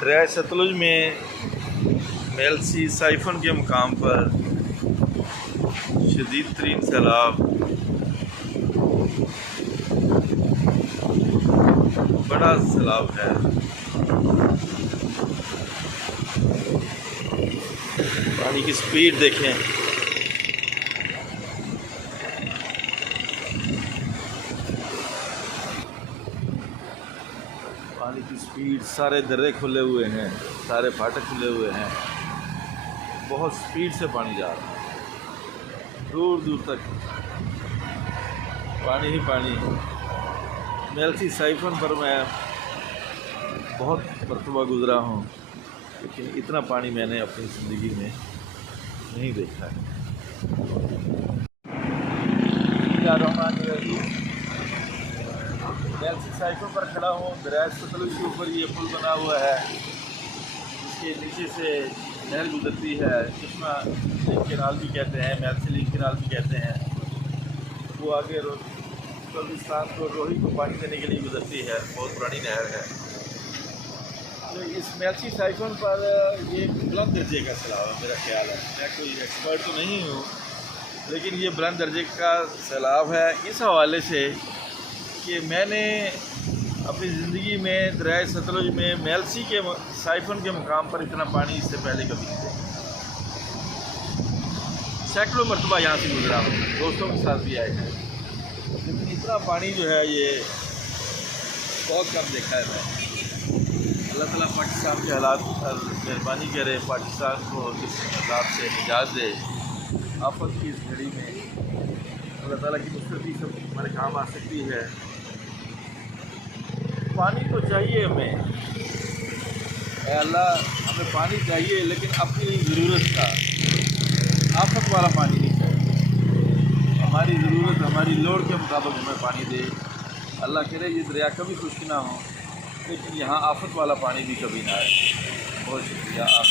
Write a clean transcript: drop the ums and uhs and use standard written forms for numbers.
दरिया सतलुज में मेलसी साइफन के मुकाम पर शदीद तरीन सैलाब, बड़ा सैलाब है। पानी की स्पीड देखें, पानी की स्पीड, सारे दर्रे खुले हुए हैं, सारे फाटक खुले हुए हैं, बहुत स्पीड से पानी जा रहा है, दूर दूर तक पानी ही पानी। मेलसी साइफन पर मैं बहुत मरतबा गुज़रा हूँ, लेकिन इतना पानी मैंने अपनी ज़िंदगी में नहीं देखा है। मेलसी साइफन पर खड़ा हूँ, दरिया सतलुज के ऊपर ये पुल बना हुआ है, इसके नीचे से नहर गुजरती है, चश्मा केनाल भी कहते हैं, मेलसी लिंक केनाल भी कहते हैं। वो आगे बलूचिस्तान को रोही को पानी देने के लिए गुजरती है, बहुत पुरानी नहर है। तो इस मेलसी साइफन पर ये बुलंद दर्जे का सैलाब है, मेरा ख्याल है। मैं कोई एक्सपर्ट तो नहीं हूँ, लेकिन ये बुलंद दर्जे का सैलाब है इस हवाले से कि मैंने अपनी ज़िंदगी में दरिया सतलुज में मेलसी के साइफन के मुकाम पर इतना पानी इससे पहले कभी नहीं देखा। सैकड़ों मरतबा यहाँ से गुजरा हूँ, दोस्तों के साथ भी आए हैं, लेकिन इतना पानी जो है ये बहुत कम देखा है मैं। अल्लाह ताला पाकिस्तान के हालात पर मेहरबानी करे, पाकिस्तान को इस हालात से निजात दे। आफत की इस घड़ी में अल्लाह ताला की नुसरत सब हमारे काम आ सकती है। पानी तो चाहिए हमें, अल्लाह हमें पानी चाहिए, लेकिन अपनी ज़रूरत का, आफत वाला पानी नहीं चाहिए। हमारी ज़रूरत, हमारी लोड़ के मुताबिक हमें पानी दे। अल्लाह करे ये दरिया कभी खुश्क ना हो, लेकिन यहाँ आफत वाला पानी भी कभी ना आए। बहुत शुक्रिया आप।